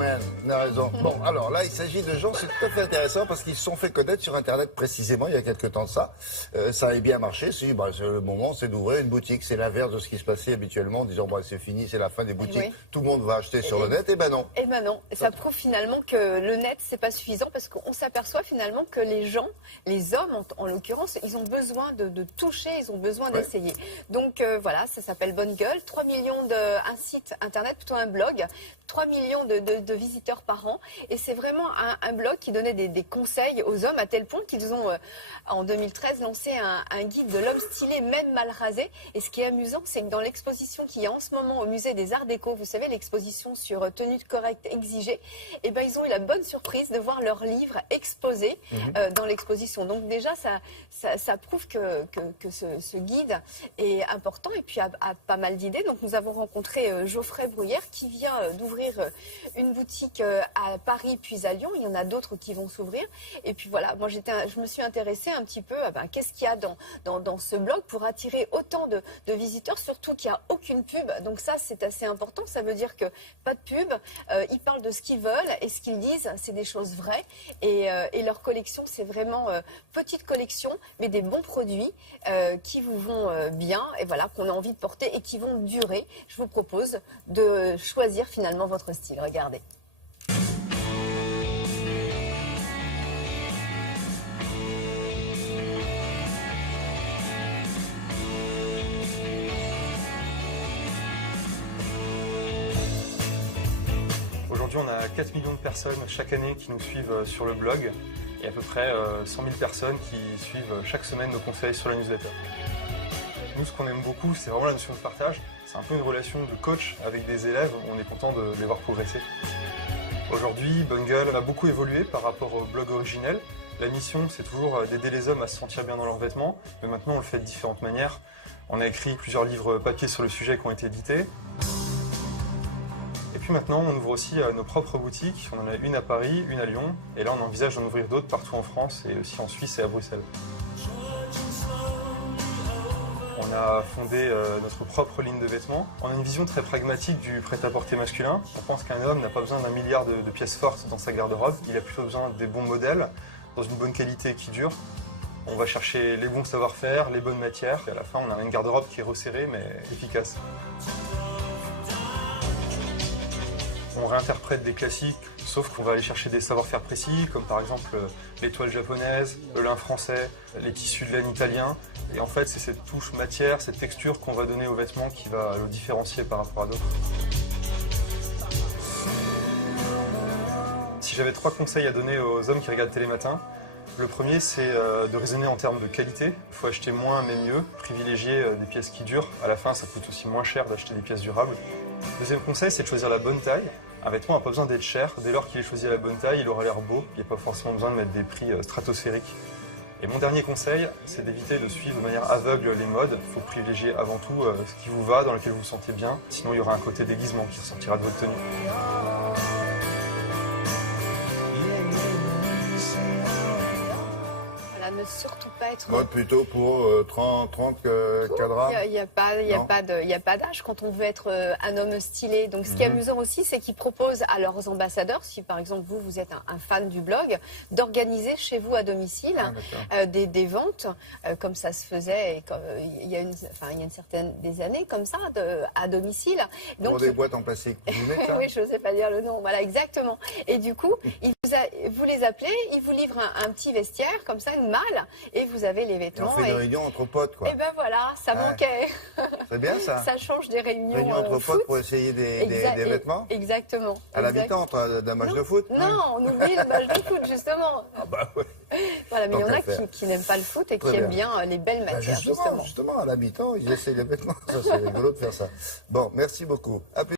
man, on a raison. Bon, alors là, il s'agit de gens, c'est tout à fait intéressant parce qu'ils se sont fait connaître sur Internet précisément il y a quelques temps de ça. Ça a bien marché. Si, bah, le moment, c'est d'ouvrir une boutique. C'est l'inverse de ce qui se passait habituellement en disant, bah, c'est fini, c'est la fin des boutiques. Oui. Tout le monde va acheter sur le net. Et ben non. Eh ben non, ça prouve finalement que le net, c'est pas suffisant parce qu'on s'aperçoit finalement que les gens, les hommes en l'occurrence, ils ont besoin de toucher, ils ont besoin d'essayer. Donc voilà, ça s'appelle Bonne Gueule. 3 millions un site internet, plutôt un blog, 3 millions de visiteurs par an. Et c'est vraiment un blog qui donnait des conseils aux hommes à tel point qu'ils ont, en 2013, lancé un guide de l'homme stylé, même mal rasé. Et ce qui est amusant, c'est que dans l'exposition qu'il y a en ce moment au musée des Arts Déco, vous savez, l'exposition sur tenue correcte exigée, eh ben, ils ont eu la bonne surprise de voir leur livre exposé dans l'exposition. Donc déjà, ça prouve que ce guide est important et puis a pas mal d'idées. Donc nous avons rencontré Geoffrey Bruyère qui vient d'ouvrir une boutique à Paris puis à Lyon. Il y en a d'autres qui vont s'ouvrir. Et puis voilà, moi je me suis intéressée un petit peu à qu'est-ce qu'il y a dans ce blog pour attirer autant de visiteurs, surtout qu'il n'y a aucune pub. Donc ça, c'est assez important. Ça veut dire que pas de pub. Ils parlent de ce qu'ils veulent et ce qu'ils disent, c'est des choses vraies. Et leur collection, c'est vraiment petite collection, mais des bons produits qui vous vont bien et voilà, qu'on a envie de porter et qui vont durer. Je vous propose de choisir finalement votre style. Regardez. Aujourd'hui, on a 4 millions de personnes chaque année qui nous suivent sur le blog et à peu près 100 000 personnes qui suivent chaque semaine nos conseils sur la newsletter. Nous, ce qu'on aime beaucoup, c'est vraiment la notion de partage. C'est un peu une relation de coach avec des élèves. On est content de les voir progresser. Aujourd'hui, Bonne Gueule a beaucoup évolué par rapport au blog originel. La mission, c'est toujours d'aider les hommes à se sentir bien dans leurs vêtements, mais maintenant on le fait de différentes manières. On a écrit plusieurs livres papier sur le sujet qui ont été édités. Et puis maintenant, on ouvre aussi nos propres boutiques. On en a une à Paris, une à Lyon, et là on envisage d'en ouvrir d'autres partout en France et aussi en Suisse et à Bruxelles. On a fondé notre propre ligne de vêtements. On a une vision très pragmatique du prêt-à-porter masculin. On pense qu'un homme n'a pas besoin d'un milliard de pièces fortes dans sa garde-robe. Il a plutôt besoin des bons modèles, dans une bonne qualité qui dure. On va chercher les bons savoir-faire, les bonnes matières. Et à la fin, on a une garde-robe qui est resserrée mais efficace. On réinterprète des classiques, sauf qu'on va aller chercher des savoir-faire précis, comme par exemple les toiles japonaises, le lin français, les tissus de laine italien. Et en fait, c'est cette touche matière, cette texture qu'on va donner aux vêtements qui va le différencier par rapport à d'autres. Si j'avais 3 conseils à donner aux hommes qui regardent Télématin, le premier, c'est de raisonner en termes de qualité. Il faut acheter moins mais mieux, privilégier des pièces qui durent. À la fin, ça coûte aussi moins cher d'acheter des pièces durables. Deuxième conseil, c'est de choisir la bonne taille. Un vêtement n'a pas besoin d'être cher. Dès lors qu'il est choisi à la bonne taille, il aura l'air beau. Il n'y a pas forcément besoin de mettre des prix stratosphériques. Et mon dernier conseil, c'est d'éviter de suivre de manière aveugle les modes. Il faut privilégier avant tout ce qui vous va, dans lequel vous vous sentez bien. Sinon, il y aura un côté déguisement qui ressortira de votre tenue. Ne surtout pas être... Mode plutôt pour 30 cadras. Il n'y a pas d'âge quand on veut être un homme stylé. Donc ce qui est amusant aussi, c'est qu'ils proposent à leurs ambassadeurs, si par exemple vous êtes un fan du blog, d'organiser chez vous à domicile des ventes, comme ça se faisait il y a une certaine des années, comme ça, à domicile. Donc, pour des boîtes en plastique. Oui, je n'osais pas dire le nom. Voilà, exactement. Et du coup, vous les appelez, ils vous livrent un petit vestiaire, comme ça, une malle, et vous avez les vêtements. Et on fait des réunions entre potes, quoi. Et ben voilà, ça manquait. C'est bien ça. Ça change des réunions entre potes pour essayer des vêtements. Exactement. À la mi-temps, d'un match de foot. Non, on oublie le match de foot, justement. Ah bah ouais. Voilà, mais il y en a qui n'aiment pas le foot et qui aiment bien les belles matières, justement. Justement, à la mi-temps, ils essaient les vêtements. Ça, c'est rigolo de faire ça. Bon, merci beaucoup. À plus.